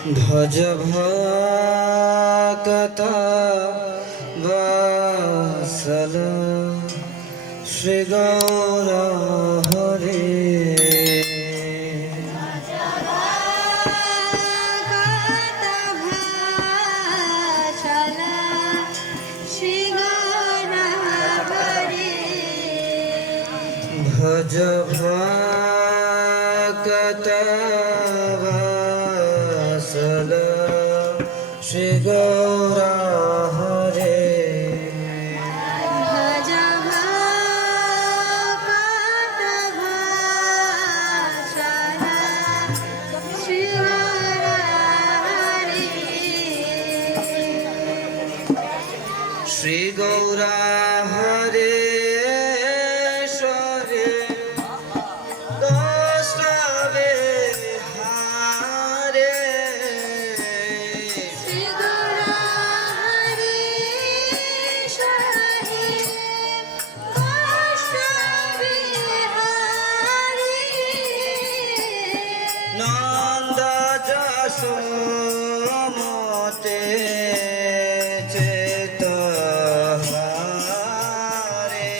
भज भक्ता वत्सल श्री गौर हरे। भज भक्ता वत्सल श्री गौर हरे। भज भक्ता वत्सल श्री गौर हरे। श्री गौर हरे मोते चेत हारे।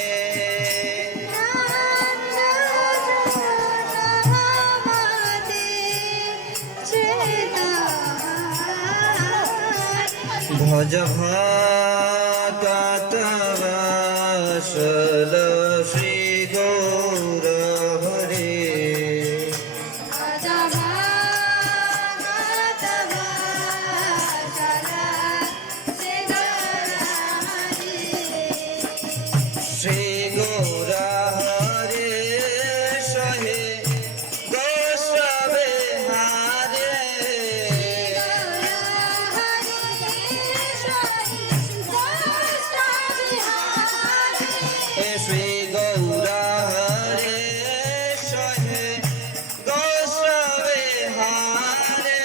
भज भक्ता वत्सल श्री गौर हरे। श्री गौर हरे सहे गोस्वामी हारे। श्री गौर हरे सहे गोस्वामी हारे।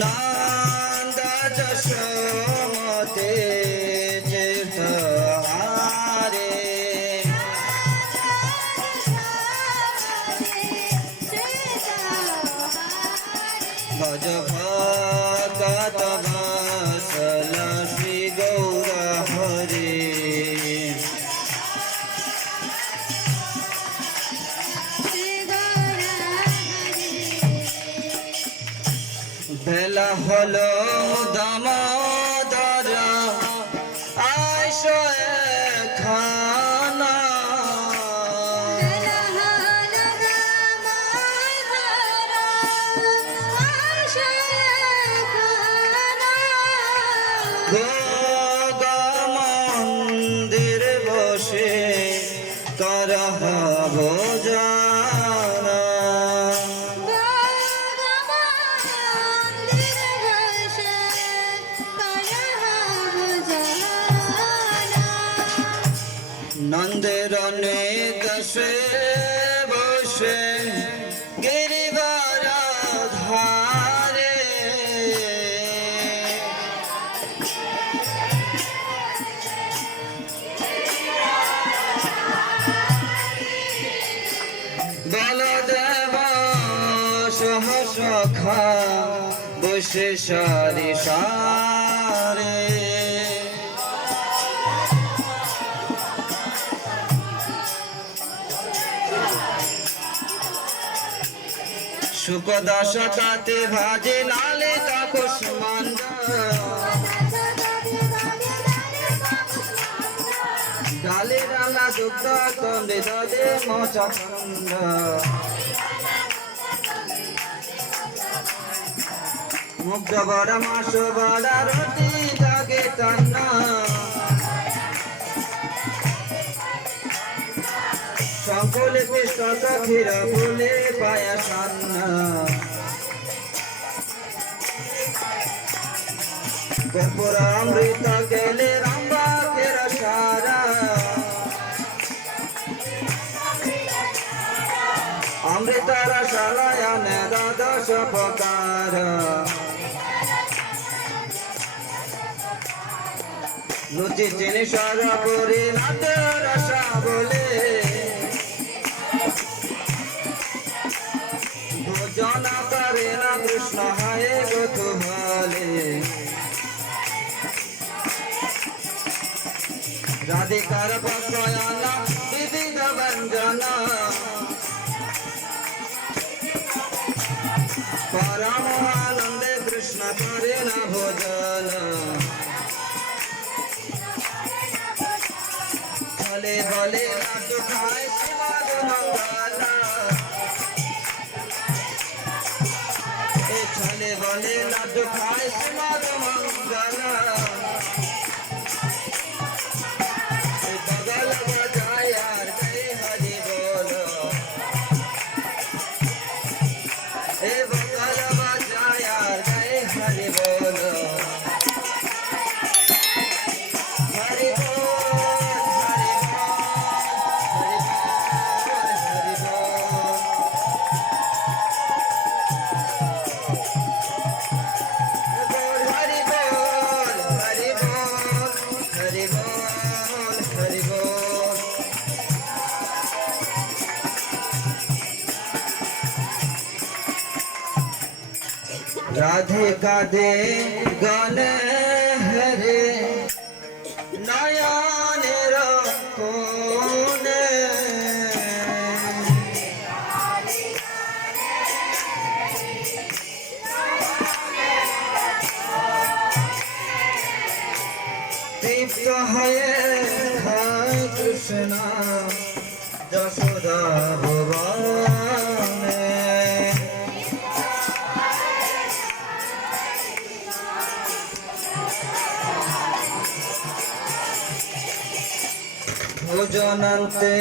नंद जशोमते तीर्थ हारे। भज भक्ता वत्सल श्री गौर हरे। बेला हलो दामोदर आइस एखाना। भोग मंदिर बसे करह भोजन। नंदेर दशे बसे गिरिवर धारे। बलदेव सह सखा बसे सारी सारे। सुखदश काते भाजे लाले का कुष्मांड। डाले डाला दुग्ध तंडे दे मोचा खंड। मुग्ध बड़ा मासो बड़ा रोटी जागे तन्ना। संकुल कृष्ण सखीर फूले पायसन्न। कर्पूर अमृत केले रंबा के रसारा। अमृत रसालयन द्वादश प्रकार। लुचि चिनी सर पुरी नाट्य रसा बोले। রাধিকার পকয়না বিবিধ ব্যঞ্জন পরম আনন্দে কৃষ্ণ করে না ভোজন বলে বলে লাড্ডু খায় শ্রীমদ মঙ্গল ছলে বলে লাড্ডু খায় শ্রীমদ মঙ্গল বগল বাজায় আর জয় হরি বল এ বগল বাজায় আর জয় হরি বল হরি বল राधे काधे गले हरे नयन रखोने तृप्त है कृष्ण यशोदा भुवने भोजनन्ते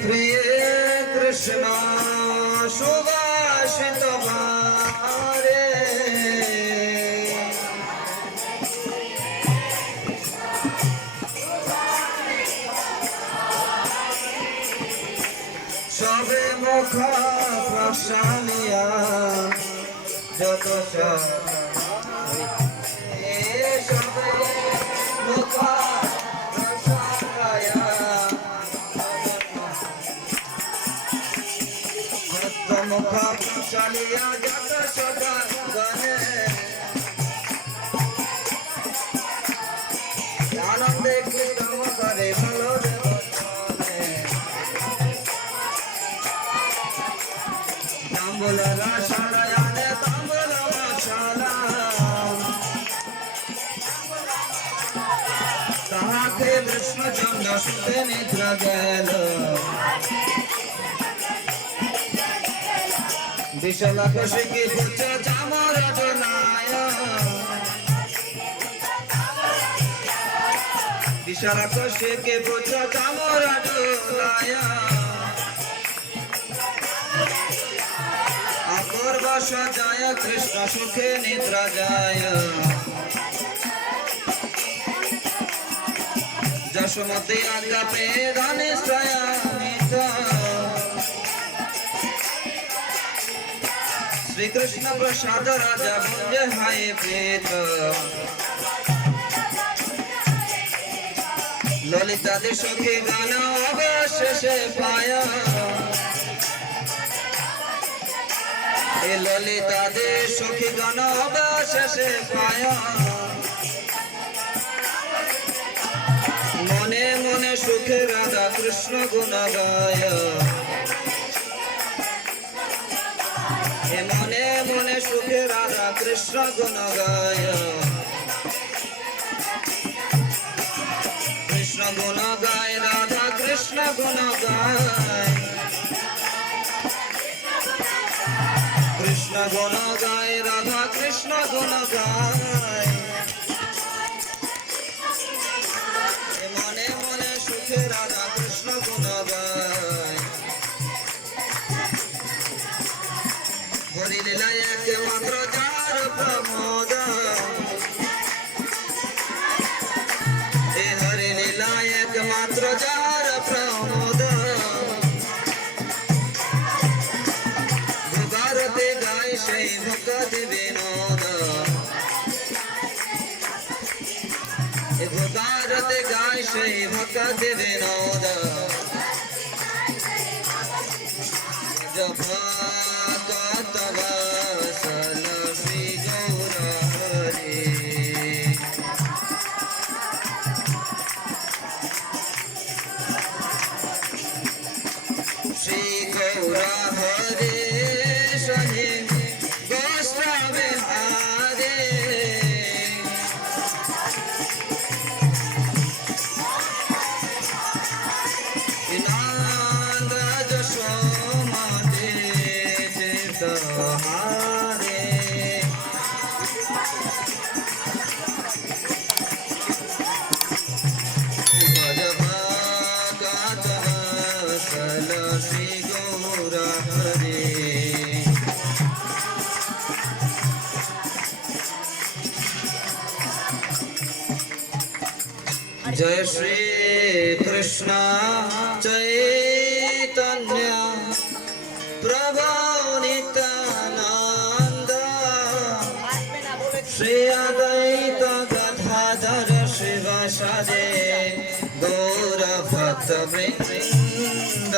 प्रिय कृष्ण सुभाषित भारे सबे मुख प्रसालिया যত सबे मुख मुख प्रसालिया जत सदा गणे आनंदे कीर्तन करे भलो तांबूल रसायने तांबूल मसाला ताहाके कृष्ण चंद्र सुते निद्रा गेल विशाला कौशिकी पुच्छ चामर डोलाय विशाला कौशिकी पुच्छ चामर डोलाय अपूर्व सजाय कृष्ण सुखे निद्रा जाय जशोमती आज्ञा पे धनिष्ठय श्री कृष्ण प्रसाद राजा भुंज हाय प्रीत ललिता दे सखी गान अवशेषे पाया ए ललिता दे सखी गान अवशेषे पाया मने मने सुखे राधा कृष्ण गुण गाय मने मने सुखे राधा कृष्ण गुण गाय कृष्ण गुण गाय राधा कृष्ण गुण गाय कृष्ण गुण गाय राधा कृष्ण गुण गाय मने मने सुखे राधा कृष्ण गुण गाय हरि लीला एकमात्र जार प्रमोद हरि लीला एकमात्र जार प्रमोद भुगारते गाय সেই ভকত বিনোদ ভুগারতে গায় সেই ভকত বিনোদ जप तव सल श्री गौर हरे गौरा हरे शनि गोष्ठवे हरे नंद जशोमते तीर्थहारे भज भगत वत्सल श्री गौर हरे जय श्री कृष्ण चैतन्य प्रभु नित्यानंद श्री अद्वैत गदाधर शिवासादि गौर भक्त वृंद